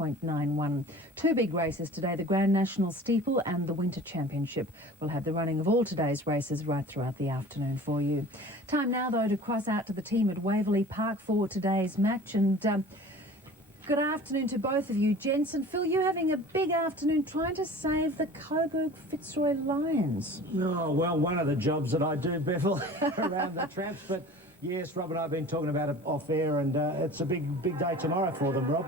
6.91. Two big races today, the Grand National Steeple and the Winter Championship. We'll have the running of all today's races right throughout the afternoon for you. Time now, though, to cross out to the team at Waverley Park for today's match. And good afternoon to both of you, gents. And Phil, you're having a big afternoon trying to save the Coburg Fitzroy Lions. Oh, well, one of the jobs that I do, Bevel, around the traps. But yes, Rob and I have been talking about it off air, and it's a big day tomorrow for them, Rob.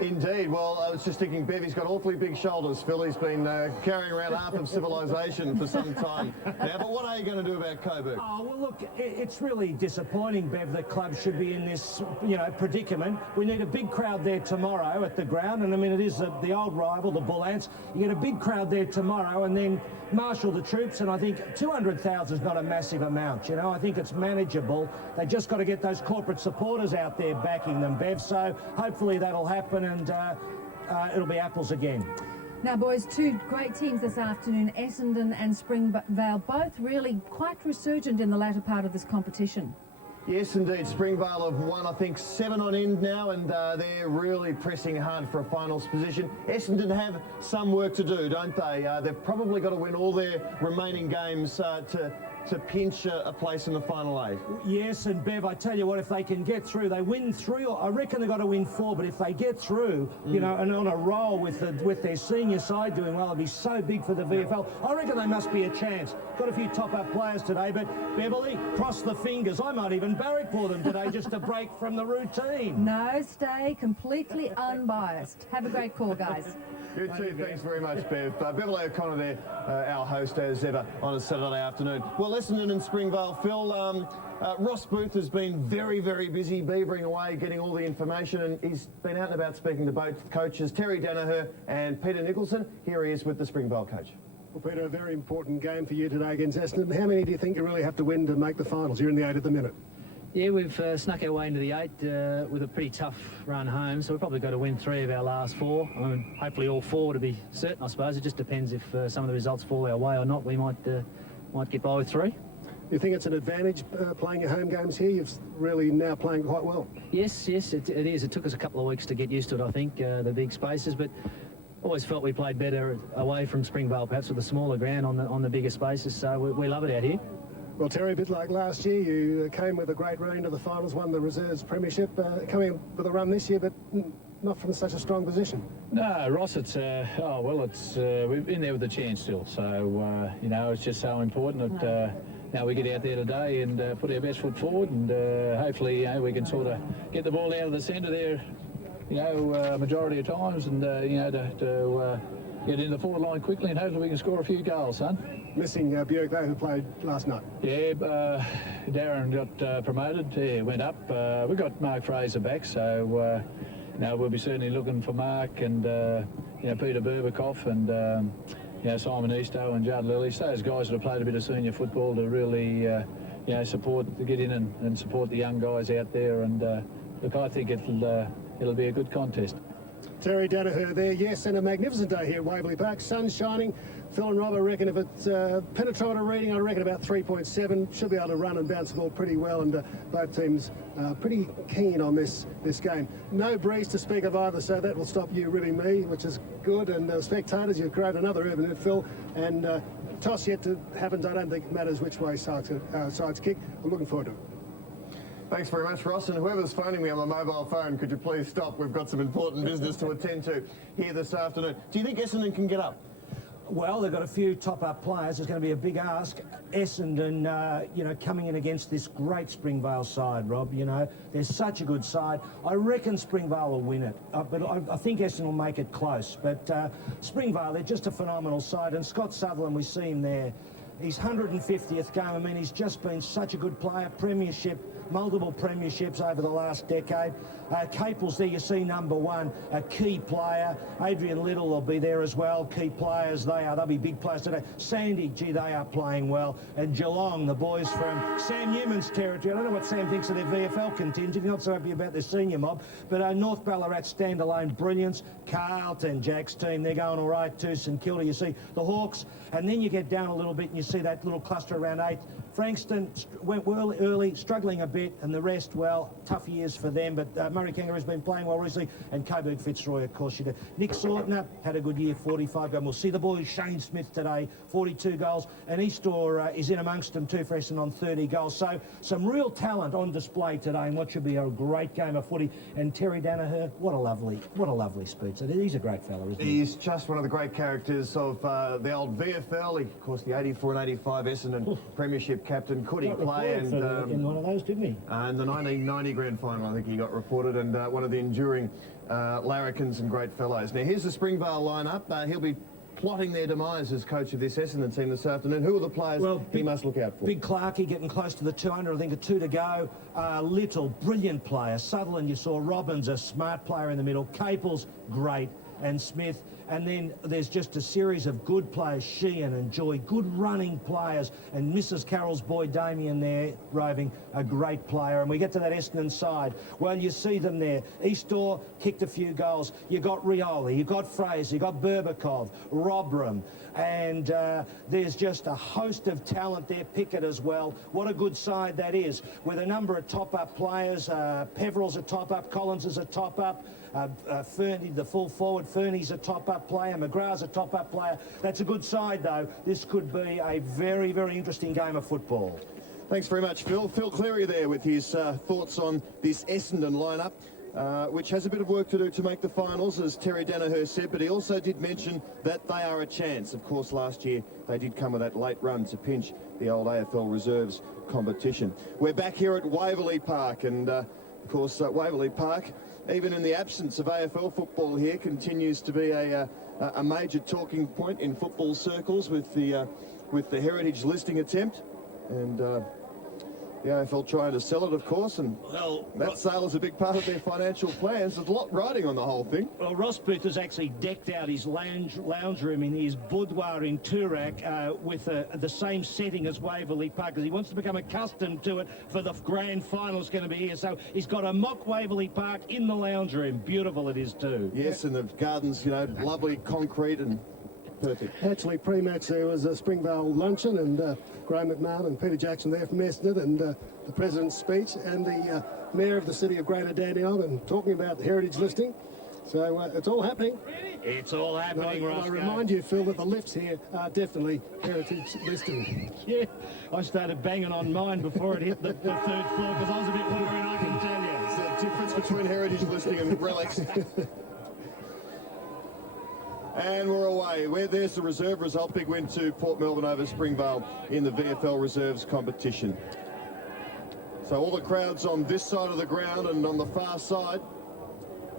Indeed. Well, I was just thinking, Bev, he's got awfully big shoulders. Phil, he's been carrying around half of civilization for some time now. But what are you going to do about Coburg? Oh, well, look, it's really disappointing, Bev, that clubs should be in this, predicament. We need a big crowd there tomorrow at the ground. And, I mean, it is the old rival, the Bull Ants. You get a big crowd there tomorrow and then marshal the troops. And I think 200,000 is not a massive amount, I think it's manageable. They just got to get those corporate supporters out there backing them, Bev. So hopefully that'll happen, and it'll be apples again. Now, boys, two great teams this afternoon, Essendon and Springvale, both really quite resurgent in the latter part of this competition. Yes, indeed. Springvale have won, I think, 7 on end now, and they're really pressing hard for a finals position. Essendon have some work to do, don't they? They've probably got to win all their remaining games to pinch a place in the final 8. Yes, and Bev, I tell you what, if they can get through, they win 3, I reckon they've got to win 4, but if they get through, and on a roll with their senior side doing well, it'll be so big for the VFL. I reckon they must be a chance. Got a few top-up players today, but Beverly, cross the fingers. I might even barrack for them today just to break from the routine. No, stay completely unbiased. Have a great call, guys. You too, thanks very much, Bev. Beverly O'Connor there, our host as ever on a Saturday afternoon. Well, Essendon and Springvale, Phil, Ross Booth has been very, very busy beavering away, getting all the information, and he's been out and about speaking to both coaches, Terry Danaher and Peter Nicholson. Here he is with the Springvale coach. Well, Peter, a very important game for you today against Essendon. How many do you think you really have to win to make the finals? You're in the 8 at the minute. Yeah, we've snuck our way into the 8 with a pretty tough run home, so we've probably got to win 3 of our last 4. I mean, hopefully all 4 to be certain, I suppose. It just depends if some of the results fall our way or not. We might get by with 3. You think it's an advantage playing your home games here? You're really now playing quite well. Yes, it is. It took us a couple of weeks to get used to it, I think, the big spaces, but always felt we played better away from Springvale, perhaps with a smaller ground on the bigger spaces, so we love it out here. Well, Terry, a bit like last year, you came with a great run into the finals, won the Reserves Premiership, coming with a run this year, but not from such a strong position. No, Ross, we've been there with a chance still, so, it's just so important that now we get out there today and put our best foot forward, and hopefully, we can sort of get the ball out of the centre there, majority of times, and, to get in the forward line quickly, and hopefully we can score a few goals, son. Missing Björk, though, who played last night. Yeah, Darren got promoted. Yeah, went up. We've got Mark Fraser back, so we'll be certainly looking for Mark and Peter Berbakoff and Simon Eastoe and Judd Lilly. So those guys that have played a bit of senior football to really get in and support the young guys out there. And look, I think it'll be a good contest. Terry Danaher there, yes, and a magnificent day here at Waverley Park. Sun shining. Phil and Rob, I reckon if it's penetrator reading, I reckon about 3.7. Should be able to run and bounce the ball pretty well, and both teams pretty keen on this game. No breeze to speak of either, so that will stop you ribbing me, which is good. And spectators, you've created another urban hit, Phil. And toss yet to happen. I don't think it matters which way sides kick. I'm looking forward to it. Thanks very much, Ross. And whoever's phoning me on my mobile phone, could you please stop? We've got some important business to attend to here this afternoon. Do you think Essendon can get up? Well, they've got a few top-up players. It's going to be a big ask. Essendon, coming in against this great Springvale side, Rob, they're such a good side. I reckon Springvale will win it, but I think Essendon will make it close. But Springvale, they're just a phenomenal side, and Scott Sutherland, we see him there. His 150th game, I mean, he's just been such a good player, premiership, multiple premierships over the last decade. Capel's there, you see, number 1, a key player. Adrian Little will be there as well, key players they are. They'll be big players today. Sandy, gee, they are playing well. And Geelong, the boys from Sam Newman's territory. I don't know what Sam thinks of their VFL contingent. He's not so happy about their senior mob. But North Ballarat standalone brilliance. Carlton, Jack's team, they're going all right too. St Kilda, you see the Hawks. And then you get down a little bit and you see that little cluster around 8 Frankston went well early, struggling a bit, and the rest, well, tough years for them. But Murray Kangaroo's been playing well recently, and Coburg Fitzroy, of course, you do. Nick Sortner had a good year, 45 goals. We'll see the boys, Shane Smith today, 42 goals, and Eastor is in amongst them too for Essendon on 30 goals. So some real talent on display today in what should be a great game of footy. And Terry Danaher, what a lovely speech. He's a great fella, isn't he? He's just one of the great characters of the old VFL. He, of course, the 84 and 85 Essendon Premiership captain. Could he play? And in one of those, didn't he? And the 1990 grand final, I think he got reported, and one of the enduring larrikins and great fellows. Now, here's the Springvale lineup. He'll be plotting their demise as coach of this Essendon team this afternoon. Who are the players he must look out for? Big Clarkey getting close to the 200, I think, a 2 to go. Little, brilliant player. Sutherland, you saw. Robbins, a smart player in the middle. Caples, great. And Smith. And then there's just a series of good players, Sheehan and Joy, good running players. And Mrs. Carroll's boy, Damien, there, roving, a great player. And we get to that Essendon side. Well, you see them there. Eastor kicked a few goals. You got Rioli, you got Fraser, you got Berbikov, Robram. And there's just a host of talent there. Pickett as well. What a good side that is, with a number of top-up players. Peveril's a top-up, Collins is a top-up. Fernie, the full forward, Fernie's a top-up player, McGrath's a top-up player. That's a good side, though. This could be a very, very interesting game of football. Thanks very much, Phil. Phil Cleary there with his thoughts on this Essendon lineup, which has a bit of work to do to make the finals, as Terry Danaher said, but he also did mention that they are a chance. Of course, last year they did come with that late run to pinch the old AFL Reserves competition. We're back here at Waverley Park, and of course, Waverley Park, even in the absence of AFL football here, continues to be a major talking point in football circles with the heritage listing attempt, and the AFL trying to sell it, of course, and that sale is a big part of their financial plans. There's a lot riding on the whole thing. Well, Ross Booth has actually decked out his lounge room in his boudoir in Toorak with the same setting as Waverley Park, because he wants to become accustomed to it for the grand final is going to be here. So he's got a mock Waverley Park in the lounge room. Beautiful it is too. Yes, and the gardens, you know, lovely concrete and perfect. Actually, pre-match there was a Springvale luncheon, and Graham McMahon and Peter Jackson there from Essendon, and the President's speech, and the Mayor of the City of Greater Dandenong, and talking about the heritage listing. So it's all happening. It's all happening, Ross. I remind you, Phil, that the lifts here are definitely heritage listing. Yeah, I started banging on mine before it hit the 3rd floor, because I was a bit worried, I can tell you. There's a difference between heritage listing and relics. And we're away. There's the reserve result. Big win to Port Melbourne over Springvale in the VFL Reserves competition. So all the crowds on this side of the ground, and on the far side,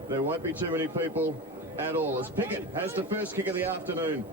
there won't be too many people at all, as Pickett has the first kick of the afternoon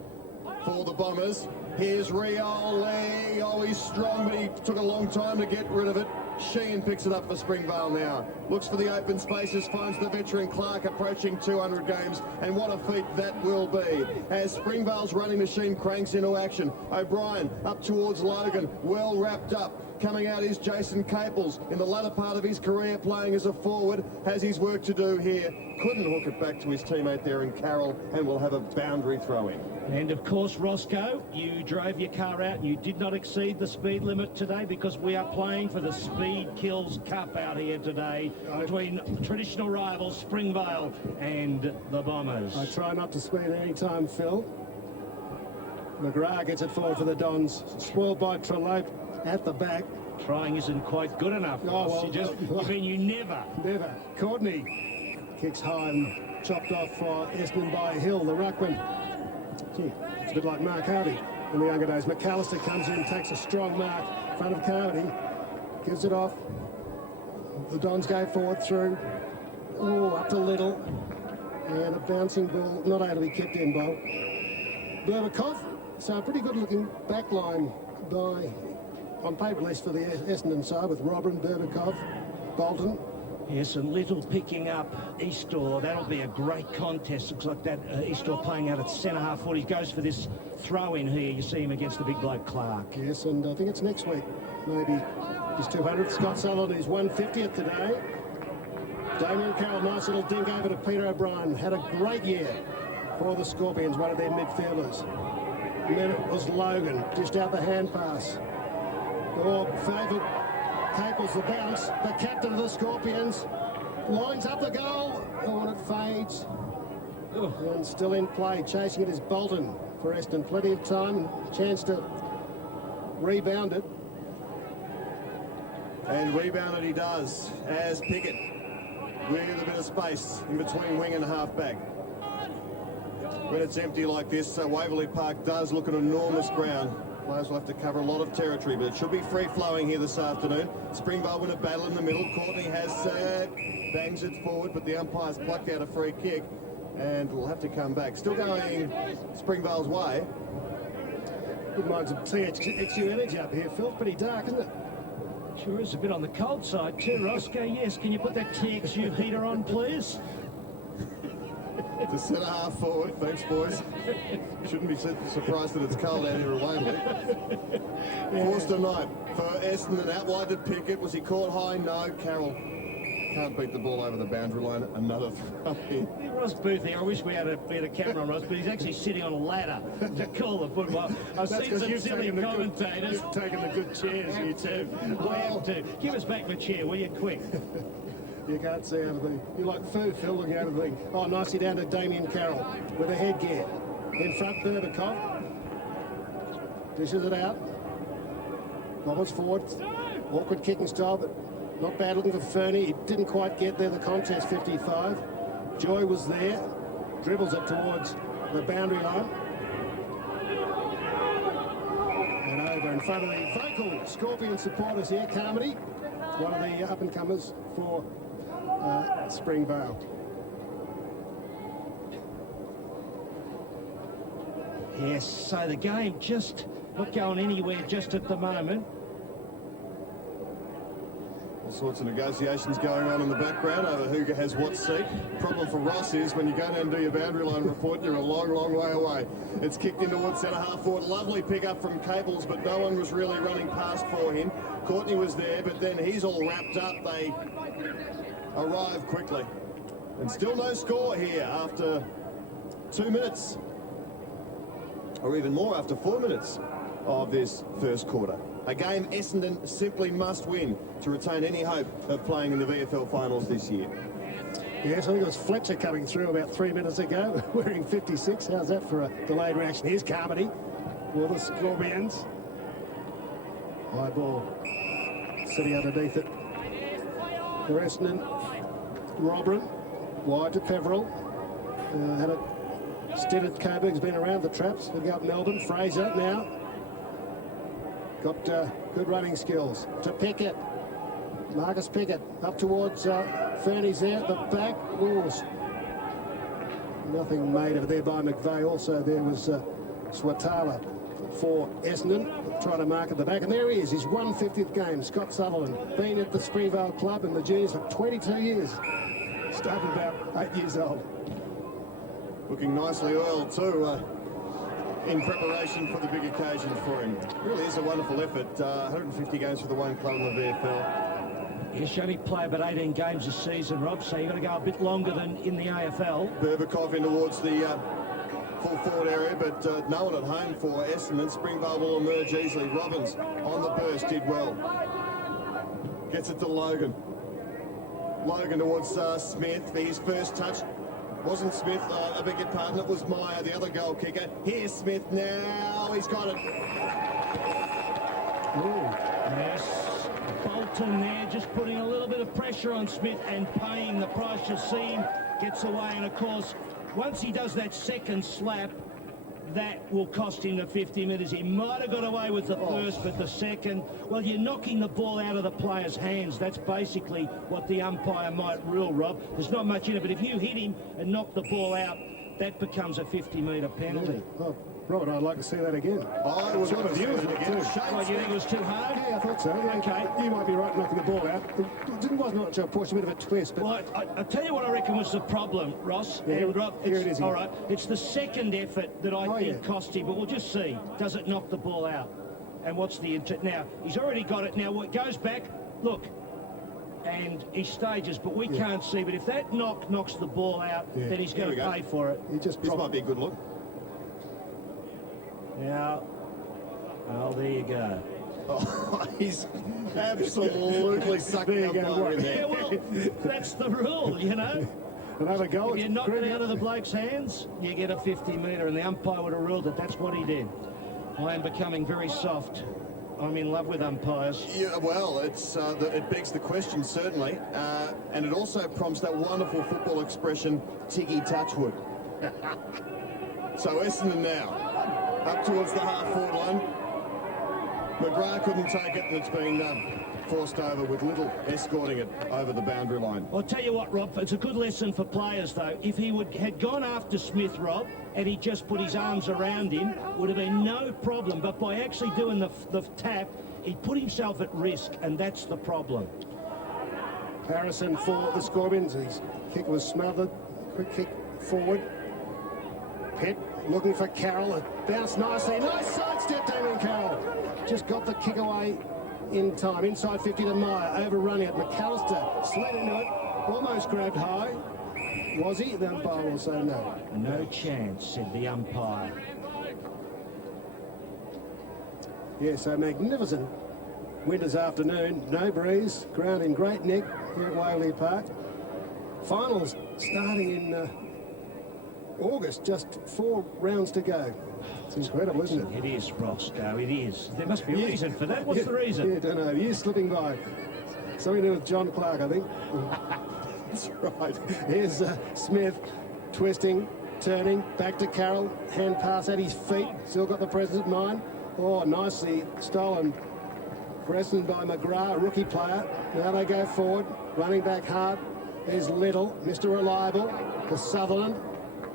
for the Bombers. Here's Rioli. Oh, he's strong, but he took a long time to get rid of it. Sheehan picks it up for Springvale now. Looks for the open spaces, finds the veteran Clark approaching 200 games, and what a feat that will be. As Springvale's running machine cranks into action, O'Brien up towards Logan, well wrapped up. Coming out is Jason Caples, in the latter part of his career playing as a forward, has his work to do here. Couldn't hook it back to his teammate there in Carroll, and will have a boundary throw in. And of course, Roscoe, you drove your car out and you did not exceed the speed limit today, because we are playing for the Speed Kills Cup out here today between traditional rivals Springvale and the Bombers. I try not to speed any time, Phil. McGrath gets it forward for the Dons. Spoiled by Trellope at the back. Trying isn't quite good enough. Oh, well, you never. Never. Courtney kicks high and chopped off for Essendon by Hill, the ruckman. Gee, it's a bit like Mark Harvey in the younger days. McAllister comes in, takes a strong mark in front of Carvey, gives it off. The Dons go forward through. Oh, up to Little. And a bouncing ball, not able to be kicked in by Berbikov. So a pretty good-looking back line by, on paper at least, for the Essendon side, with Robin, Berbikov, Bolton. Yes, and Little picking up Eastor. That'll be a great contest. Looks like that Eastor playing out at centre-half forward. He goes for this throw-in here. You see him against the big bloke Clark. Yes, and I think it's next week. Maybe his 200th. Scott Sutherland, his 150th today. Damien Carroll, nice little dink over to Peter O'Brien. Had a great year for the Scorpions, one of their midfielders. And then it was Logan, dished out the hand pass. Oh, favourite Caples the bounce. The captain of the Scorpions lines up the goal. Oh, and it fades. And still in play. Chasing it is Bolton for Essendon. Plenty of time. Chance to rebound it. And rebounded he does, as Pickett with a bit of space in between wing and half-back. When it's empty like this, Waverley Park does look an enormous ground. Players will have to cover a lot of territory, but it should be free-flowing here this afternoon. Springvale win a battle in the middle. Courtney has bangs it forward, but the umpires plucked out a free kick and will have to come back. Still going Springvale's way. Wouldn't mind some THQ energy up here, Phil. Pretty dark, isn't it? Sure is a bit on the cold side too, Roscoe. Yes, can you put that TXU heater on, please? To centre half forward, thanks boys. Shouldn't be surprised that it's cold out here at Waverley. Forster Knight for Essendon, out wide to Pickett. Was he caught high? No. Carroll can't beat the ball over the boundary line. Another throw in. Ross Boothing, I wish we had a camera on Ross, but he's actually sitting on a ladder to call the football. I've seen some silly commentators. You've taken the good chairs, you two. I have to. Give us back my chair, will you, quick? You can't see out of the... You like Phil looking out of the... Oh, nicely down to Damien Carroll with a headgear. In front, Berbikoff. Dishes it out. Bobbles forward. Awkward kicking style, but not bad looking for Fernie. He didn't quite get there, the contest 55. Joy was there. Dribbles it towards the boundary line. And over in front of the vocal Scorpion supporters here, Carmody. One of the up-and-comers for Springvale. Yes, so the game just not going anywhere just at the moment. All sorts of negotiations going on in the background over who has what seat. Problem for Ross is when you go down and do your boundary line report, you're a long, long way away. It's kicked in towards centre half forward. Lovely pick up from Caples, but no one was really running past for him. Courtney was there, but then he's all wrapped up. They arrive quickly. And still no score here after 2 minutes. Or even more after 4 minutes of this first quarter. A game Essendon simply must win to retain any hope of playing in the VFL finals this year. Yes, I think it was Fletcher coming through about 3 minutes ago, wearing 56. How's that for a delayed reaction? Here's Carmody for the Scorpions. High ball sitting underneath it. For Essendon, Robrin, wide to Peveril. Had a stint at Coburg's been around the traps. We'll go up Melbourne. Fraser now. Got good running skills. To Pickett. Marcus Pickett up towards Fernie's there at the back. Ooh, nothing made of it there by McVeigh. Also there was Swatala for Essendon trying to mark at the back. And there he is, his 150th game. Scott Sutherland, been at the Springvale club in the juniors for 22 years. Started about 8 years old. Looking nicely oiled too. In preparation for the big occasion for him. Really is a wonderful effort. 150 games for the one club in the VFL. You should only play about 18 games a season, Rob, so you've got to go a bit longer than in the AFL. Berbikoff in towards the full forward area, but no one at home for Essendon. Springvale will emerge easily. Robbins on the burst, did well. Gets it to Logan. Logan towards Smith for his first touch. Wasn't Smith, I beg your pardon, it was Meyer, the other goal kicker. Here's Smith now, he's got it. Ooh. Yes, Bolton there just putting a little bit of pressure on Smith and paying the price. You see him, gets away, and of course, once he does that second slap, that will cost him the 50 metres. He might have got away with the first, but the second, well, you're knocking the ball out of the player's hands. That's basically what the umpire might rule, Rob. There's not much in it, but if you hit him and knock the ball out, that becomes a 50-metre penalty. Oh, Robert, I'd like to see that again. I would Sort of view of it again. Well, do you think it was too hard? Yeah, I thought so. Okay. You might be right knocking the ball out. It wasn't much of a push, a bit of a twist. But Well, I'll tell you what I reckon was the problem, Ross. Yeah, And Rob, here it is. All right, it's the second effort that I think yeah. cost him, but we'll just see. Does it knock the ball out? And what's the... Now, he's already got it. Now, what goes back, look, and he stages, but we can't see. But if that knocks the ball out, then he's going to pay for it. he just This might be a good look. Now, well, there you go. Oh, he's absolutely sucked There the you go, umpire in right. there. Yeah, well, that's the rule, you know. Another goal. If you knock it out of the bloke's hands, you get a 50-metre, and the umpire would have ruled it. That's what he did. I am becoming very soft. I'm in love with umpires. Yeah, well, it begs the question, certainly. And it also prompts that wonderful football expression, Tiggy Touchwood. So Essendon now, up towards the half-forward line. McGrath couldn't take it, and it's been forced over with Little escorting it over the boundary line. I'll tell you what, Rob, it's a good lesson for players, though. If he had gone after Smith, Rob, and he just put his arms around him, would have been no problem. But by actually doing the tap, he put himself at risk, and that's the problem. Harrison for the Scorpions. His kick was smothered. Quick kick forward. Pitt looking for Carroll. It bounced nicely. Nice sidestep, Damien Carroll. Just got the kick away in time. Inside 50 to Meyer. Overrunning it. McAllister slid into it. Almost grabbed high. Was he? The umpire will say no. No chance, said the umpire. Yeah, so magnificent winter's afternoon. No breeze. Ground in great nick here at Waverley Park. Finals starting in August. Just 4 rounds to go. It's incredible, isn't it? It is, Roscoe, it is. There must be a reason for that. What's the reason? Yeah, I don't know. Years slipping by. Something to do with John Clark, I think. That's right. Here's Smith twisting, turning, back to Carroll. Hand pass at his feet. Still got the presence of mind. Oh, nicely stolen. Preston by McGrath, rookie player. Now they go forward, running back hard. There's Little, Mr. Reliable, to Sutherland.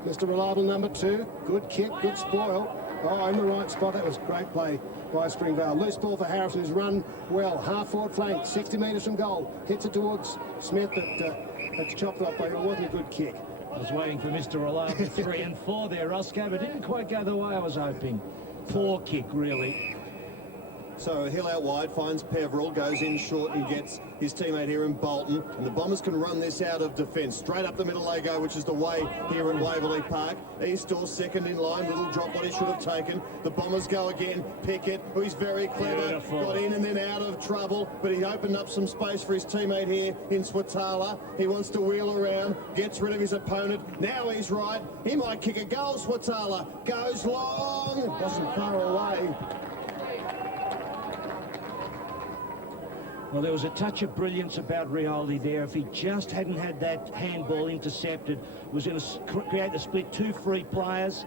Mr. Reliable, number 2. Good kick, good spoil. Oh, in the right spot. That was great play by Springvale. Loose ball for Harrison, who's run well. Half-forward flank, 60 metres from goal. Hits it towards Smith, but it's chopped off, but it wasn't a good kick. I was waiting for Mr. Reliable 3 and 4 there, Roscoe, but didn't quite go the way I was hoping. Poor kick, really. So Hill out wide, finds Peveril, goes in short and gets his teammate here in Bolton. And the Bombers can run this out of defence. Straight up the middle they go, which is the way here at Waverley Park. Eastaugh second in line, Little drop what he should have taken. The Bombers go again. Pickett, who is very clever, Beautiful. got in and then out of trouble, but he opened up some space for his teammate here in Swatala. He wants to wheel around, gets rid of his opponent. Now he's right. He might kick a goal, Swatala. Goes long, wasn't far away. Well, there was a touch of brilliance about Rioli there. If he just hadn't had that handball intercepted, was going to create the split. 2 free players.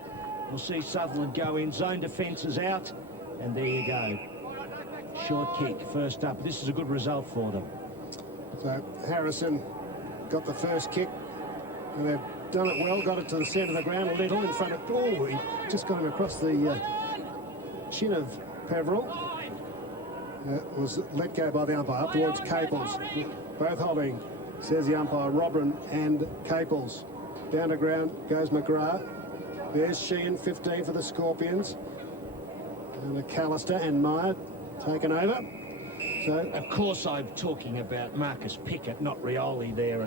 We'll see Sutherland go in. Zone defence is out. And there you go. Short kick, first up. This is a good result for them. So Harrison got the first kick. And they've done it well. Got it to the centre of the ground. Little in front of... Oh, he just got him across the chin of Peveril. Was let go by the umpire up towards Caples. Both holding, says the umpire, Robran and Caples. Down to ground goes McGrath. There's Sheehan, 15 for the Scorpions. And McAllister and Meyer taken over. So, Of course, I'm talking about Marcus Pickett, not Rioli there.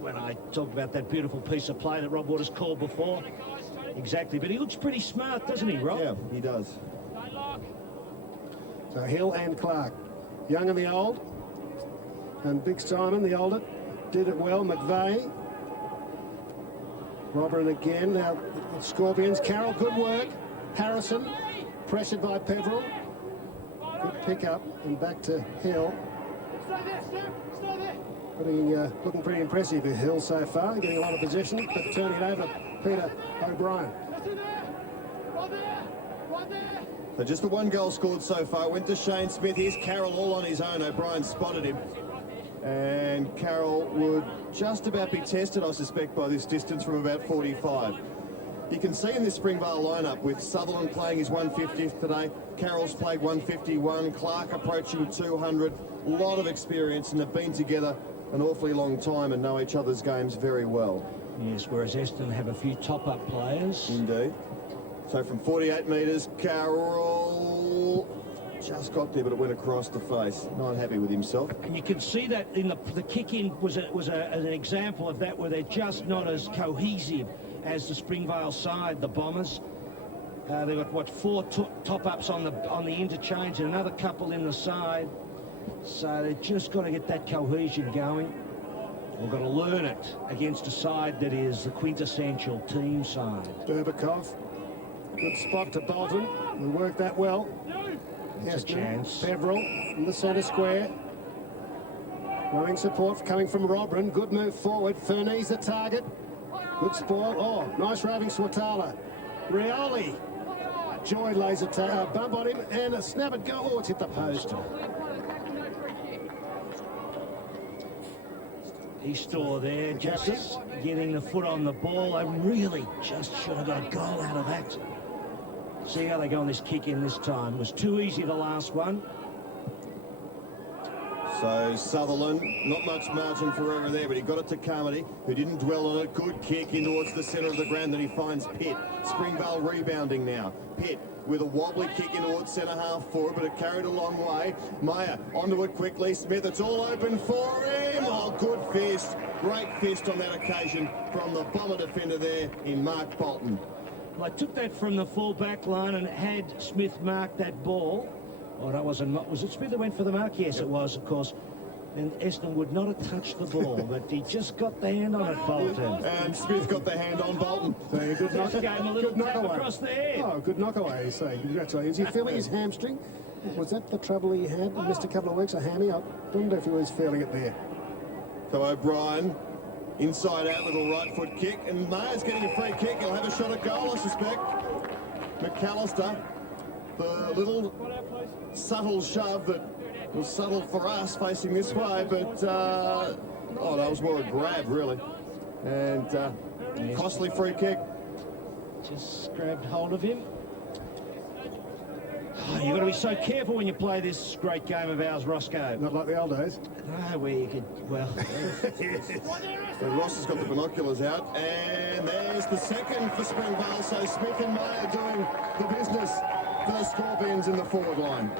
When I talked about that beautiful piece of play that Rob Waters called before. Exactly, but he looks pretty smart, doesn't he, Rob? Yeah, he does. so Hill and Clark. Young and the old. And Big Simon, the older, did it well. McVeigh. Robran again. Now, the Scorpions. Carroll, good work. Harrison, pressured by Peveril. Good pick up and back to Hill. Looking pretty impressive with Hill so far, getting a lot of possession, but turning it over to Peter O'Brien. So just the 1 goal scored so far. Went to Shane Smith. Here's Carroll all on his own. O'Brien spotted him. And Carroll would just about be tested, I suspect, by this distance from about 45. You can see in this Springvale lineup with Sutherland playing his 150th today. Carroll's played 151. Clark approaching 200. A lot of experience, and they've been together an awfully long time and know each other's games very well. Yes, whereas Essendon have a few top-up players. Indeed. So from 48 metres, Carroll just got there, but it went across the face. Not happy with himself. And you can see that in the kick-in was an example of that, where they're just not as cohesive as the Springvale side, the Bombers. They've got, what, 4 top-ups on the interchange and another couple in the side. So they've just got to get that cohesion going. We've got to learn it against a side that is the quintessential team side. Berbikov, good spot to Bolton. We worked that well. It's a chance. Peveril in the centre square. Growing support coming from Robran. Good move forward. Fernese the target. Good spoil. Oh, nice roving Swatala. Rioli. Joy lays a bump on him and a snap it go. Oh, it's hit the post. Eastor there, just getting the foot on the ball. They really just should have got a goal out of that. See how they go on this kick in this time. It was too easy the last one. So Sutherland, not much margin for error there, but he got it to Carmody, who didn't dwell on it. Good kick in towards the centre of the ground, then he finds Pitt. Springvale rebounding now. Pitt with a wobbly kick in towards centre half forward, but it carried a long way. Meyer onto it quickly. Smith, it's all open for him. Oh, good fist. Great fist on that occasion from the bomber defender there in Mark Bolton. Well, I took that from the full back line and had Smith mark that ball. Oh, that wasn't. Was it Smith that went for the mark? Yes, it was, of course. And Essendon would not have touched the ball, but he just got the hand on it, Bolton. And Smith got the hand on Bolton. So good knock, Just gave him a little good tap knockaway. across the head. Oh, good knockaway, you say. Congratulations. Is he feeling his hamstring? Was that the trouble he had? He missed a couple of weeks, a hammy? I don't know if he was feeling it there. So O'Brien, inside out, little right foot kick, and Mayer's getting a free kick. He'll have a shot at goal, I suspect. McAllister, the little subtle shove that was subtle for us facing this way, but oh, that was more a grab, really. And costly free kick. Just grabbed hold of him. Oh, you've got to be so careful when you play this great game of ours, Roscoe. Not like the old days. No, where you could, well... So Ross has got the binoculars out, and there's the second for Springvale. So Smith and Meyer doing the business for the Scorpions in the forward line.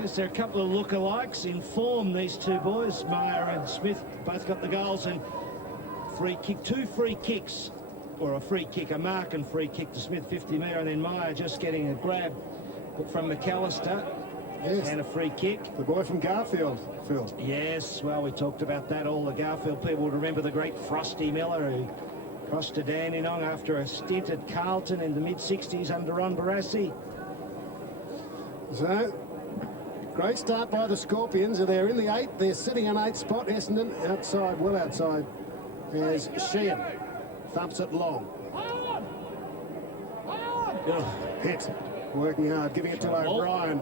Yes, there are a couple of lookalikes in form, these two boys. Meyer and Smith both got the goals, and free kick, 2 free kicks, or a free kick, a mark and free kick to Smith, 50 metre, and then Meyer just getting a grab from McAllister. Yes. And a free kick. The boy from Garfield, Phil. Yes, well, we talked about that. All the Garfield people would remember the great Frosty Miller, who crossed to Dandenong after a stint at Carlton in the mid-60s under Ron Barassi. So, great start by the Scorpions. They're in the 8. They're sitting in 8th spot. Essendon outside, well outside, as Sheehan thumps it long. Hit. Working hard, giving it to O'Brien.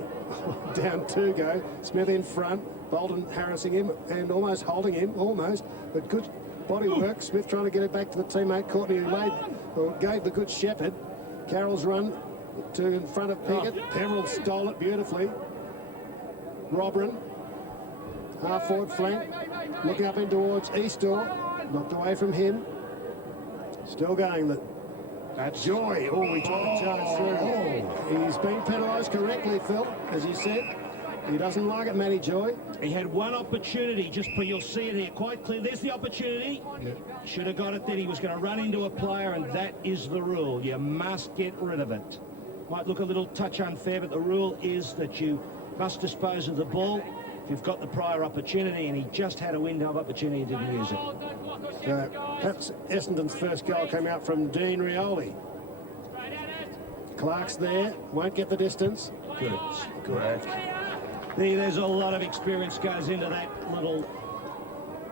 Down 2 go. Smith in front. Bolton harassing him and almost holding him, but good body work. Smith trying to get it back to the teammate Courtney, who gave the good shepherd. Carroll's run to in front of Pickett. Peveril stole it beautifully. Robran, half forward flank, looking up in towards Eastor, knocked away from him. Still going. That's Joy. Oh, he tried to charge through. He's been penalised correctly, Phil, as you said. He doesn't like it, Matty Joy. He had one opportunity, you'll see it here quite clear. There's the opportunity. Should have got it then. He was going to run into a player, and that is the rule. You must get rid of it. Might look a little touch unfair, but the rule is that you must dispose of the ball if you've got the prior opportunity, and he just had a window of opportunity and didn't use it. Perhaps Essendon's first goal came out from Dean Rioli. Clark's there, won't get the distance. Good. There's a lot of experience goes into that little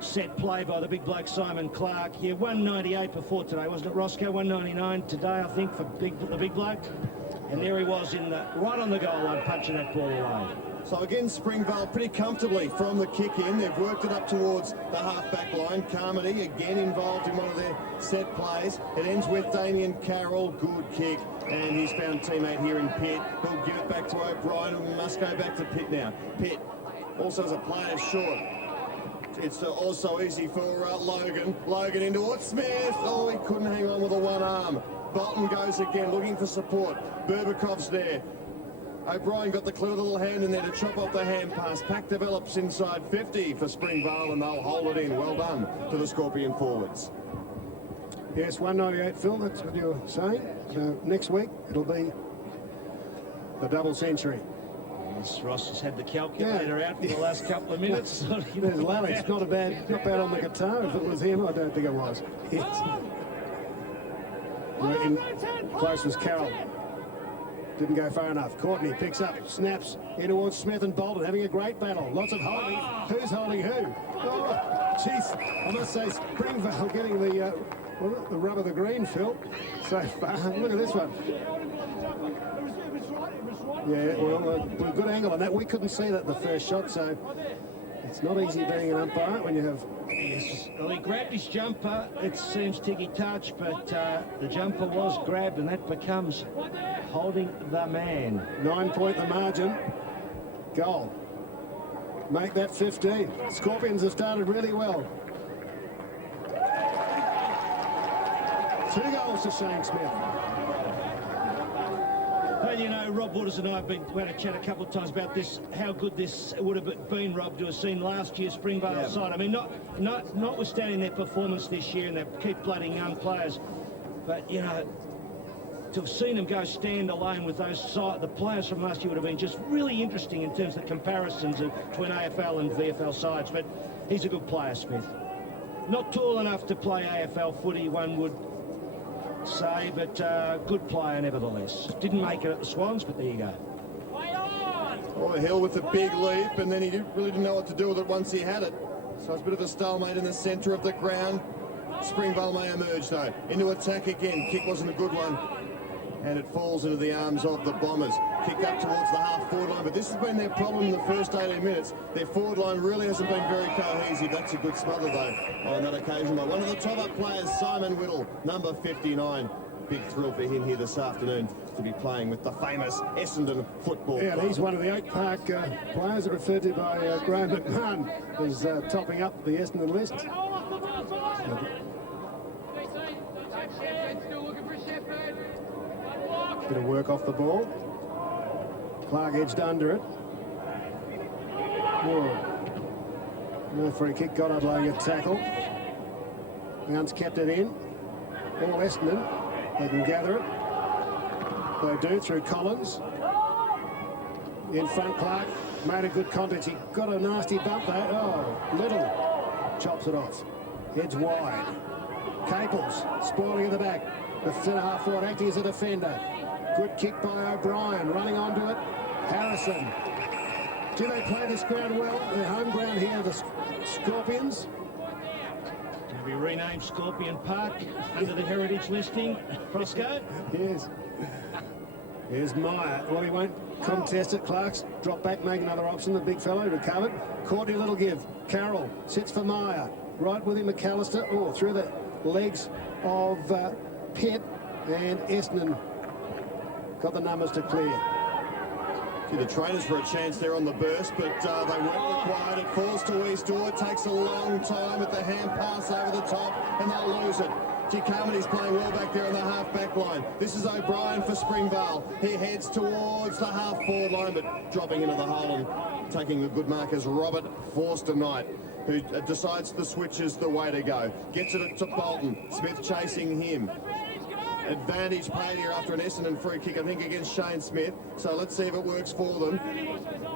set play by the big bloke Simon Clark. Yeah, 198 before today, wasn't it, Roscoe? 199 today, I think, for the big bloke. And there he was right on the goal line, punching that ball away. So again, Springvale pretty comfortably from the kick in. They've worked it up towards the half-back line. Carmody again involved in one of their set plays. It ends with Damien Carroll. Good kick. And he's found teammate here in Pitt. He'll give it back to O'Brien, and we must go back to Pitt now. Pitt also has a player short. It's also easy for Logan. Logan into it. Smith. Oh, he couldn't hang on with the one arm. Bolton goes again, looking for support. Berbikov's there. O'Brien got the clever little hand in there to chop off the hand pass. Pack develops inside 50 for Springvale, and they'll hold it in. Well done to the Scorpion forwards. Yes, 198, Phil, that's what you were saying. So next week, it'll be the double century. Yes, Ross has had the calculator out for the last couple of minutes. There's Lally. It's not bad on the guitar. If it was him, I don't think it was. Yes. In close was Carroll. Didn't go far enough. Courtney picks up, snaps in towards Smith and Bolton, having a great battle. Lots of holding. Who's holding who? Oh, jeez. I must say, Springvale getting the rub of the green, Phil, so far. Look at this one. Yeah, well, a good angle on that. We couldn't see that the first shot, so it's not easy being an umpire when you have... Yes. Well, he grabbed his jumper. It seems ticky-touch, but the jumper was grabbed, and that becomes holding the man. 9 point the margin. Goal. Make that 15. Scorpions have started really well. 2 goals to Shane Smith. Well, you know, Rob Waters and I have had a chat a couple of times about this, how good this would have been, Rob, to have seen last year's Springvale side. I mean, notwithstanding their performance this year, and they keep blooding young players, but, you know, to have seen them go stand alone with the players from last year would have been just really interesting in terms of comparisons between AFL and VFL sides. But he's a good player, Smith. Not tall enough to play AFL footy, one would say, but good player nevertheless. Didn't make it at the Swans, but there you go. Oh, Hill with a big leap, and then he really didn't know what to do with it once he had it. So it's a bit of a stalemate in the centre of the ground. Springvale may emerge, though. Into attack again. Kick wasn't a good one. And it falls into the arms of the Bombers. Kicked up towards the half-forward line, but this has been their problem in the first 18 minutes. Their forward line really hasn't been very cohesive. That's a good smother, though, on that occasion. One of the top-up players, Simon Whittle, number 59. Big thrill for him here this afternoon to be playing with the famous Essendon Football Club. Yeah, he's one of the Oak Park players referred to by Graham McMahon as topping up the Essendon list. Bit of work off the ball. Clark edged under it. Whoa. No free kick. Goddard laying a tackle. Bounce kept it in. All Essendon. They can gather it. They do through Collins. In front, Clark made a good contact. He got a nasty bump though. Oh, Little chops it off. Heads wide. Caples spoiling at the back. The centre half forward acting as a defender. Good kick by O'Brien, running onto it. Harrison. Do they play this ground well? Their home ground here, the Scorpions. Going to be renamed Scorpion Park under the heritage listing. Roscoe? Yes. Here's Meyer. Well, he won't contest it. Clark's drop back, make another option. The big fellow recovered. Courtney, little give. Carroll sits for Meyer. Right with him, McAllister. Oh, through the legs of Pitt, and Essendon got the numbers to clear. The trainers for a chance there on the burst, but they weren't required. It falls to Eastall. It takes a long time with the hand pass over the top, and they'll lose it. Carmody's playing well back there on the half-back line. This is O'Brien for Springvale. He heads towards the half-forward line, but dropping into the hole and taking a good mark is Robert Forster Knight, who decides the switch is the way to go. Gets it to Bolton. Smith chasing him. Advantage played here after an Essendon free kick, I think, against Shane Smith. So let's see if it works for them.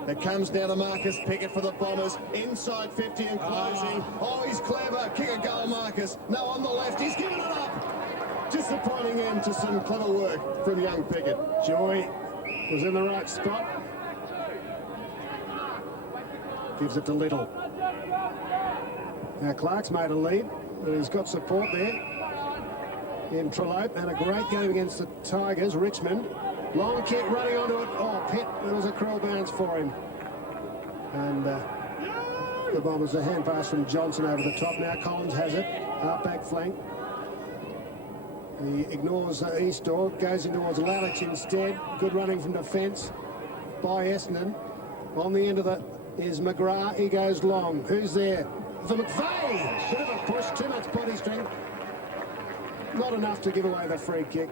It comes down to Marcus Pickett for the Bombers. Inside 50 and closing. Oh, he's clever. Kick a goal, Marcus. No, on the left. He's given it up. Disappointing end to some clever work from young Pickett. Joy was in the right spot. Gives it to Little. Now Clark's made a lead, but he's got support there in Trellope, and a great game against the Tigers. Richmond, long kick running onto it. Oh, Pitt, there was a cruel bounce for him. And the Bombers, a hand pass from Johnson over the top. Now Collins has it, half-back flank. He ignores Eastall, goes in towards Lallich instead. Good running from defence by Essendon. On the end of it is McGrath. He goes long. Who's there? For McVeigh. Bit of a push, too much body strength. Not enough to give away the free kick.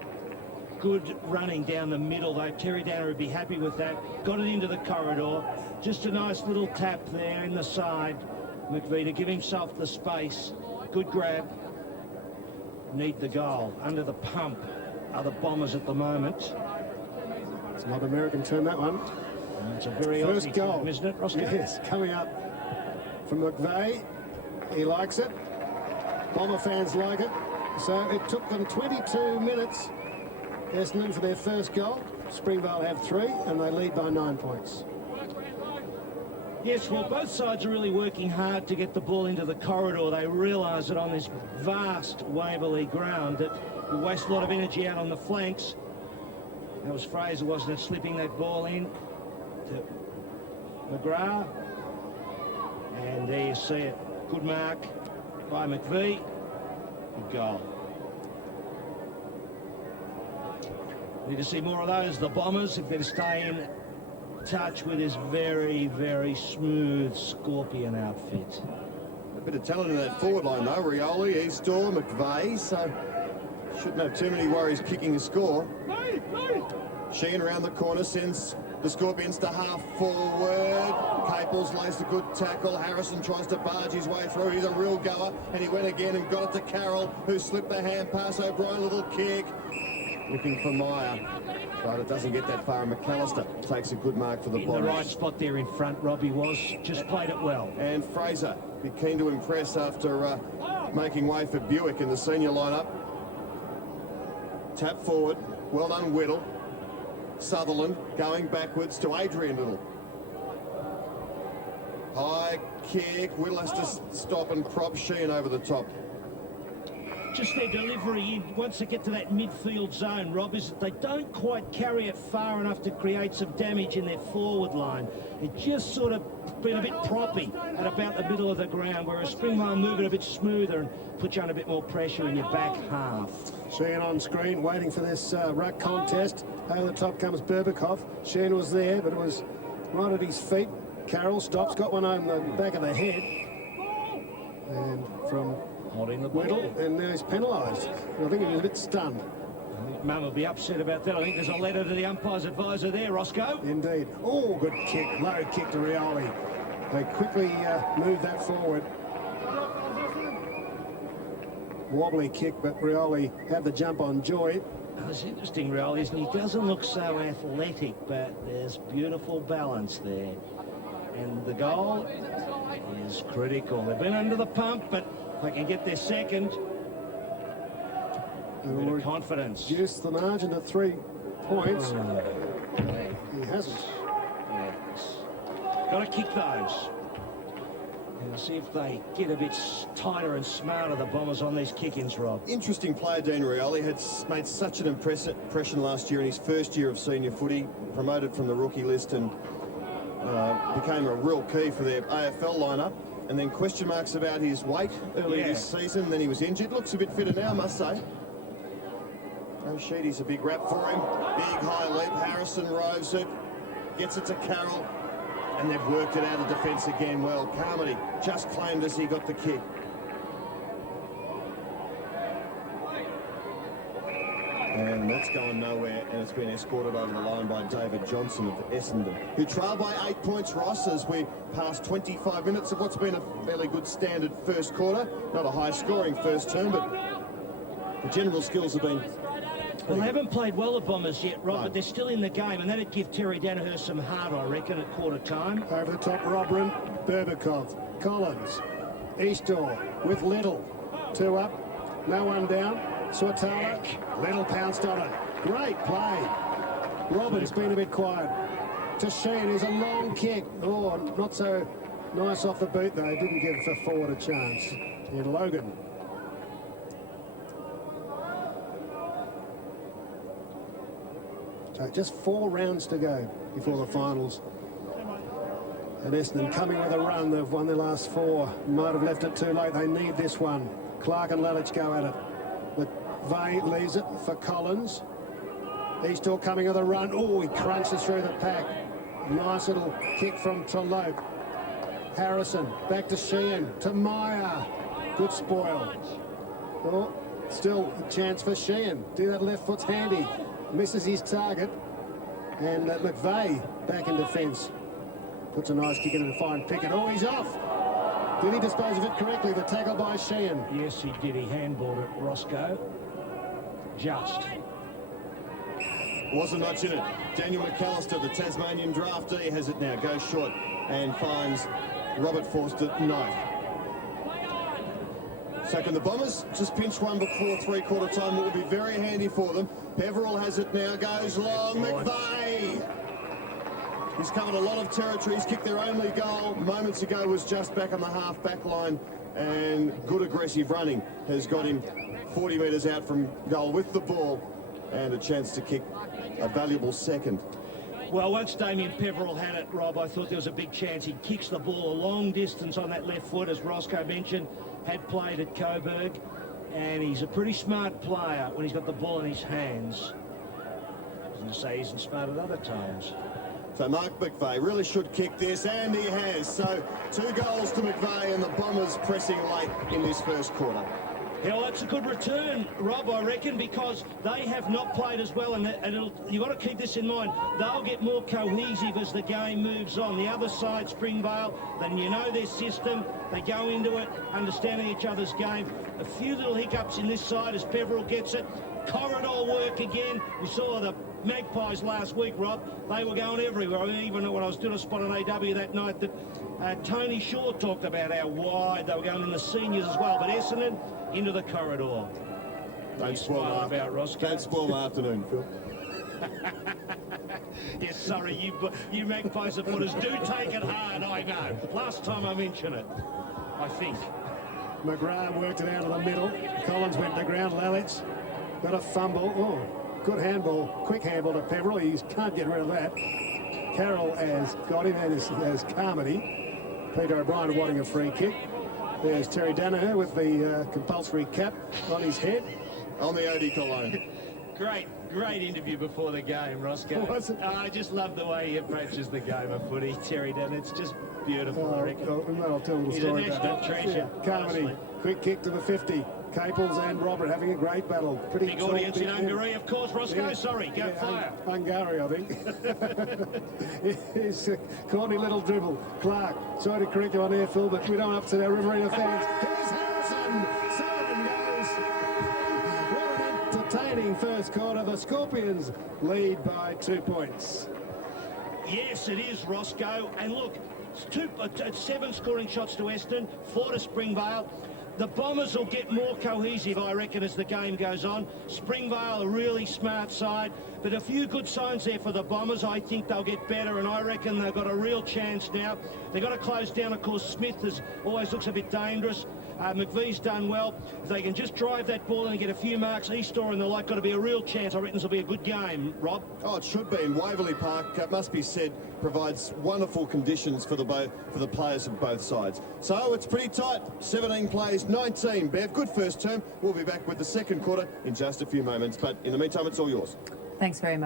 Good running down the middle, though. Terry Downer would be happy with that. Got it into the corridor. Just a nice little tap there in the side. McVeigh to give himself the space. Good grab. need the goal. Under the pump are the Bombers at the moment. It's not an American term, that one. And it's a very First Aussie goal, term, isn't it, Roscoe? Yes, coming up from McVeigh. He likes it. Bomber fans like it. So it took them 22 minutes, Essendon, for their first goal. Springvale have 3, and they lead by 9 points. Yes, well, both sides are really working hard to get the ball into the corridor. They realise that on this vast Waverley ground that we waste a lot of energy out on the flanks. That was Fraser, wasn't it, slipping that ball in to McGrath. And there you see it. Good mark by McVeigh. Good goal. Need to see more of those, the Bombers, if they're to stay in touch with this very, very smooth Scorpion outfit. A bit of talent in that forward line though. Rioli, Eastor, McVeigh, so shouldn't have too many worries kicking a score. Sheehan around the corner sends the Scorpions to half forward. Caples lays the good tackle. Harrison tries to barge his way through. He's a real goer, and he went again and got it to Carroll, who slipped the hand pass. O'Brien, little kick. Looking for Meyer, but it doesn't get that far. And McAllister takes a good mark for the In Bombers. the right spot there in front, Robbie was. Just played it well. And Fraser, be keen to impress after making way for Buick in the senior lineup. Tap forward, well done Whittle. Sutherland going backwards to Adrian Little. High kick, Whittle has to stop and prop Sheehan over the top. Just their delivery in, once they get to that midfield zone, Rob, is that they don't quite carry it far enough to create some damage in their forward line. It just sort of been a bit proppy at about the middle of the ground, whereas Springvale move it a bit smoother and put you under a bit more pressure in your back half. Sheehan on screen, waiting for this ruck contest. Over the top comes Berbikoff. Sheehan was there, but it was right at his feet. Carroll stops, got one on the back of the head. And from Holding the ball. Whittle, and now he's penalised. I think he was a bit stunned. I think Mum will be upset about that. I think there's a letter to the umpire's advisor there, Roscoe. Indeed. Oh, good kick, low kick to Rioli. They quickly move that forward. Wobbly kick, but Rioli had the jump on Joy. It's interesting, Rioli, isn't he? He doesn't look so athletic, but there's beautiful balance there. And the goal is critical. They've been under the pump, but they can get their second. A bit of confidence. Reduce the margin to 3 points. He hasn't. Yes. Got to kick those. And see if they get a bit tighter and smarter, the Bombers, on these kick-ins, Rob. Interesting player, Dean Rioli. Had made such an impression last year in his first year of senior footy. Promoted from the rookie list and became a real key for their AFL lineup. And then question marks about his weight earlier this season. Then he was injured. Looks a bit fitter now, I must say. O'Sheedy's a big rap for him. Big high leap. Harrison roves it. Gets it to Carroll. And they've worked it out of defence again well. Carmody just claimed as he got the kick. And that's going nowhere, and it's been escorted over the line by David Johnson of Essendon, who trailed by 8 points, Ross, as we pass 25 minutes of what's been a fairly good standard first quarter. Not a high-scoring first term, but the general skills have been... Well, they haven't played well, the Bombers, yet, Rob, but they're still in the game, and that'd give Terry Danaher some heart, I reckon, at quarter time. Over the top, Robrin, Berbikoff, Collins, Eastor with Little. 2 up, no one down. Suatala, Little pounced on it. Great play. Robin's been a bit quiet. To Sheehan is a long kick. Oh, not so nice off the boot, though. Didn't give the forward a chance. And Logan. So just 4 rounds to go before the finals. And Essendon coming with a run. They've won their last 4. Might have left it too late. They need this one. Clark and Lelich go at it. McVeigh leaves it for Collins. Eastor coming with a run. Oh, he crunches through the pack. Nice little kick from Toloke. Harrison back to Sheehan, to Meyer. Good spoil. Oh, still a chance for Sheehan. Do that left foot's handy. Misses his target. And McVeigh back in defence. Puts a nice kick in to find Pickett. Oh, he's off. Did he dispose of it correctly? The tackle by Sheehan. Yes, he did. He handballed it, Roscoe. Just. Wasn't much in it. Daniel McAllister, the Tasmanian draftee, has it now. Goes short and finds Robert Forster. No. So can the Bombers just pinch one before three-quarter time? It will be very handy for them. Peveril has it now. Goes long. McVeigh. He's covered a lot of territory. He's kicked their only goal moments ago, was just back on the half-back line, and good aggressive running has got him 40 metres out from goal with the ball and a chance to kick a valuable second. Well, once Damien Peveril had it, Rob, I thought there was a big chance. He kicks the ball a long distance on that left foot, as Roscoe mentioned, had played at Coburg, and he's a pretty smart player when he's got the ball in his hands. I was going to say he isn't smart at other times. So Mark McVeigh really should kick this, and he has. So 2 goals to McVeigh, and the Bombers pressing late in this first quarter. Yeah, well, that's a good return, Rob, I reckon, because they have not played as well, and you've got to keep this in mind. They'll get more cohesive as the game moves on. The other side, Springvale, then you know their system. They go into it, understanding each other's game. A few little hiccups in this side as Peveril gets it. Corridor work again. We saw the Magpies last week, Rob. They were going everywhere. I mean, even when I was doing a spot on AW that night, that Tony Shaw talked about how wide they were going in the seniors as well. But Essendon into the corridor. Don't spoil my afternoon, Phil. Yes, sorry, you Magpie supporters do take it hard, I know. Last time I mentioned it, I think. McGrath worked it out of the middle. Collins went to ground. Lallich got a fumble. Oh, good handball. Quick handball to Peveril. He can't get rid of that. Carroll has got him, as Carmody. Peter O'Brien wanting a free kick. There's Terry Danaher with the compulsory cap on his head. On the Odie Cologne. Great interview before the game, Roscoe. Was it? I just love the way he approaches the game of footy, Terry Danaher. It's just beautiful, I reckon. I'll tell the He's story a about national that. treasure. Yeah. Carmody, quick kick to the 50. Caples and Robert having a great battle. Pretty Big tall, audience in big Hungary, of course, Roscoe. Yeah. Sorry, go fire. Hungary, I think. His corny little dribble. Clark, sorry to correct you on air, Phil, but we don't upset our Riverina fans. Here's Harrison. Simon goes. What an entertaining first quarter. The Scorpions lead by 2 points. Yes, it is, Roscoe. And look, it's 7 scoring shots to Western, 4 to Springvale. The Bombers will get more cohesive, I reckon, as the game goes on. Springvale, a really smart side, but a few good signs there for the Bombers. I think they'll get better, and I reckon they've got a real chance now. They've got to close down, of course. Smith always looks a bit dangerous. McVeigh's done well. If they can just drive that ball and get a few marks, Eastor and the like, got to be a real chance. I reckon this will be a good game, Rob. Oh, it should be. In Waverley Park, it must be said, provides wonderful conditions for the players of both sides. So it's pretty tight. 17 plays, 19. Bev, good first term. We'll be back with the second quarter in just a few moments. But in the meantime, it's all yours. Thanks very much.